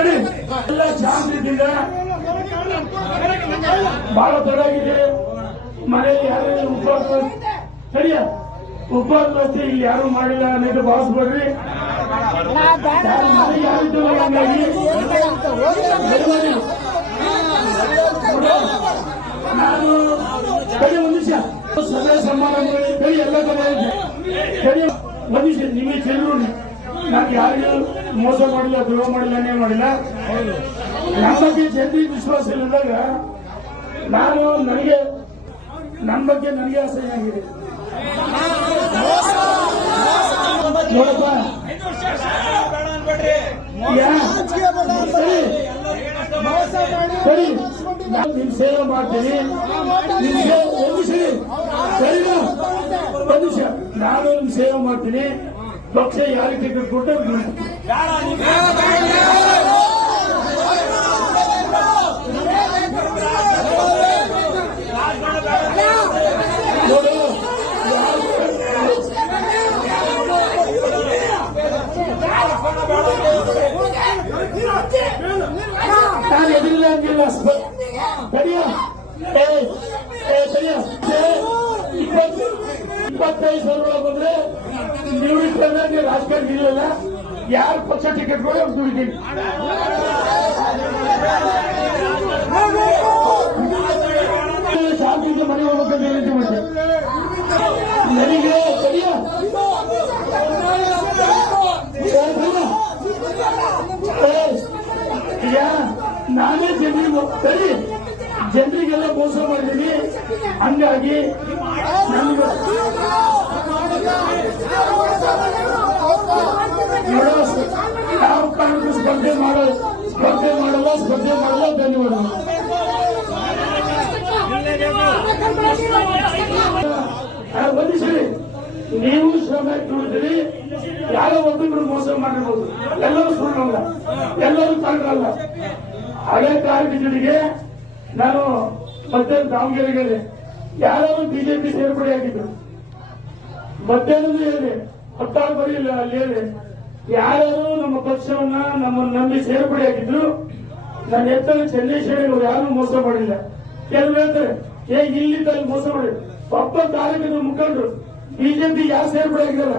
ಎಲ್ಲ ಶಾಂತಿಯಿಂದ ಬಹಳ ತೊಡಗಿದೆ. ಮನೆಯಲ್ಲಿ ಯಾರು ಉಪವಾಸ ಸರಿಯ ಉಪವಾಸ ವ್ಯವಸ್ಥೆ ಇಲ್ಲಿ ಯಾರು ಮಾಡಿಲ್ಲ ಅನ್ನೋದು ಭಾವಿಸ್ಬೇಡ್ರಿ. ನಾನು ಕಡೆ ಒಂದು ನಿಮಿಷ ಸಭೆ ಸಮಾರಂಭಗಳಲ್ಲಿ ಕೈ ಎಲ್ಲ ಕಡೆ ಕಡೆ ಒಂದು ನಿಮಿಷ ನಿಮಗೆ ಕೇಳಿದ್ರು ನಾನು ಯಾರಿಗೂ ಮೋಸ ಮಾಡಿಲ್ಲ, ದ್ರೋಹ ಮಾಡಿಲ್ಲ, ಏನೇ ಮಾಡಿಲ್ಲ. ನಮ್ಮ ಬಗ್ಗೆ ಜನರಿಗೆ ವಿಶ್ವಾಸ ಇಲ್ಲದಾಗ ನಾನು ನಮ್ಮ ಬಗ್ಗೆ ನನಗೆ ಅಸಹ್ಯ ಆಗಿದೆ. ನೋಡಪ್ಪ ಸರಿ ನಿಮ್ ಸೇವೆ ಮಾಡ್ತೀನಿ. ನಿಮ್ಗೆ ಒಂದು ಸರಿನಾ ಒಂದು ನಾನು ನಿಮ್ ಸೇವೆ ಮಾಡ್ತೀನಿ. ಪಕ್ಷ ಯಾರಿಗೆ ಟಿಕೆಟ್ ಕೊಟ್ಟು ನಾನು ಎದುರಿಲ್ಲ ಅಂದಿಲ್ಲ. ಸರಿಯ 25 ಸಾವಿರ ಬಂದ್ರೆ ನಿವೃತ್ತಿ ರಾಜಕಾರಣ ಇಲ್ಲಲ್ಲ. ಯಾರು ಪಕ್ಷ ಟಿಕೆಟ್ ಕೊಡಿ ಅವ್ರು ದುಡಿತೀನಿ. ಶಾಂತಿಯಿಂದ ಮನೆ ಹೋಗ್ಬೇಕಂತ ವಿನಂತಿ ಮಾಡ್ತೇನೆ. ನನಗೆ ಸರಿಯ ನಾನೇ ಜನರಿಗೆಲ್ಲ ಮೋಸ ಮಾಡಿದ್ದೀನಿ. ಹಂಗಾಗಿ ನಮ್ಗೆ ಯಾವ ಕಾರಣಕ್ಕೂ ಸ್ಪರ್ಧೆ ಮಾಡಲ್ಲ. ಧನ್ಯವಾದ. ಒಂದು ಸರಿ ನೀವು ಶ್ರಮ ದುಡಿದ್ರಿ. ಯಾರೋ ಒಬ್ಬೊಬ್ರು ಮೋಸ ಮಾಡಿರ್ಬೋದು. ಎಲ್ಲರೂ ಸುಳ್ಳಲ್ಲ, ಎಲ್ಲರೂ ಕಾರಣಲ್ಲ. ಹಳೆ ಕಾರ್ಮಿಕರಿಗೆ ನಾನು ಮಧ್ಯಾಹ್ನ ದಾವಣಗೆರೆಗೆ ಯಾರಾದ್ರೂ ಬಿಜೆಪಿ ಸೇರ್ಪಡೆ ಆಗಿದ್ರು. ಮಧ್ಯಾಹ್ನದ ಹೇಳಿ 16 ಬರೀ ಇಲ್ಲ ಅಲ್ಲಿ ಹೇಳಿ ಯಾರು ನಮ್ಮ ಪಕ್ಷವನ್ನ ನಮ್ಮನ್ನು ನಂಬಿ ಸೇರ್ಪಡೆ ಆಗಿದ್ರು. ನನ್ನ ಎತ್ತರ ಚಂದ್ರಶೇಖರ್ ಅವರು ಯಾರು ಮೋಸ ಮಾಡಿಲ್ಲ. ಕೆಲವು ಹೇಳ್ತಾರೆ ಇಲ್ಲಿದ್ದಲ್ಲಿ ಮೋಸ ಮಾಡಿ. ಒಬ್ಬ ಕಾರ್ಮಿಕರ ಮುಖಂಡರು ಬಿಜೆಪಿ ಯಾರು ಸೇರ್ಪಡೆ ಆಗಿರಲ್ಲ.